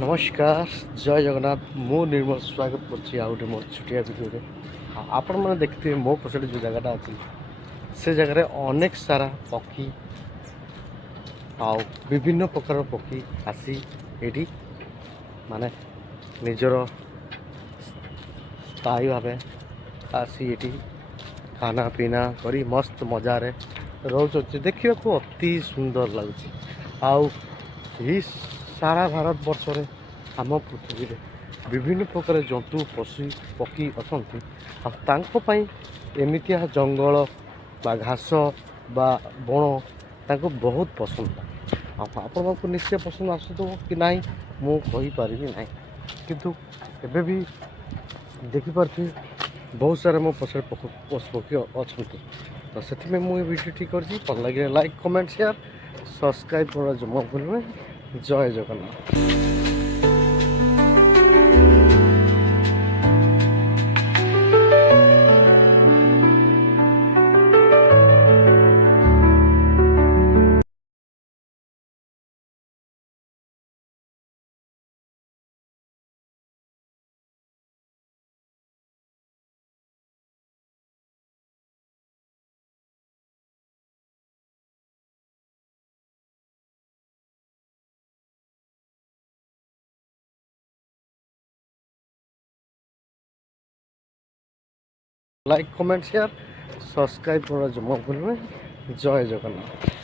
ନମସ୍କାର, ଜୟ ଜଗନ୍ନାଥ। ମୁଁ ନିର୍ମଳ ସ୍ୱାଗତ କରୁଛି ଆଉ ଗୋଟେ ମୋର ଛୋଟିଆ ଭିଡ଼ିଓରେ। ଆପଣମାନେ ଦେଖିଥିବେ ମୋ ପଛରେ ଯେଉଁ ଜାଗାଟା ଅଛି ସେ ଜାଗାରେ ଅନେକ ସାରା ପକ୍ଷୀ ଆଉ ବିଭିନ୍ନ ପ୍ରକାର ପକ୍ଷୀ ଆସି ଏଇଠି ମାନେ ନିଜର ସ୍ଥାୟୀ ଭାବେ ଆସି ଏଠି ଖାନା ପିନା କରି ମସ୍ତ ମଜାରେ ରହୁଛନ୍ତି। ଦେଖିବାକୁ ଅତି ସୁନ୍ଦର ଲାଗୁଛି। ଆଉ ଏହି ସାରା ଭାରତବର୍ଷରେ ଆମ ପୃଥିବୀରେ ବିଭିନ୍ନ ପ୍ରକାର ଜନ୍ତୁ ପଶୁ ପକ୍ଷୀ ଅଛନ୍ତି। ଆଉ ତାଙ୍କ ପାଇଁ ଏମିତିଆ ଜଙ୍ଗଲ ବା ଘାସ ବା ବଣ ତାଙ୍କୁ ବହୁତ ପସନ୍ଦ। ଆଉ ଆପଣଙ୍କୁ ନିଶ୍ଚୟ ପସନ୍ଦ ଆସୁଥିବ କି ନାହିଁ ମୁଁ କହିପାରିବି ନାହିଁ, କିନ୍ତୁ ଏବେ ବି ଦେଖିପାରୁଥିବେ ବହୁତ ସାରା ମୋ ପଛରେ ପଶୁ ପକ୍ଷୀ ଅଛନ୍ତି। ତ ସେଥିପାଇଁ ମୁଁ ଏ ଭିଡ଼ିଓଟି କରିଛି। ଭଲ ଲାଗିଲେ ଲାଇକ୍, କମେଣ୍ଟ, ସେୟାର, ସବସ୍କ୍ରାଇବ୍ କରିବା ଜମା ଭୁଲିବେ। ଜୟ ଜଗନ୍ନାଥ। লাইক, কমেন্ট, শেয়ার, সবস্ক্রাইব করা জমা ভুলবেন। জয় জগন্নাথ।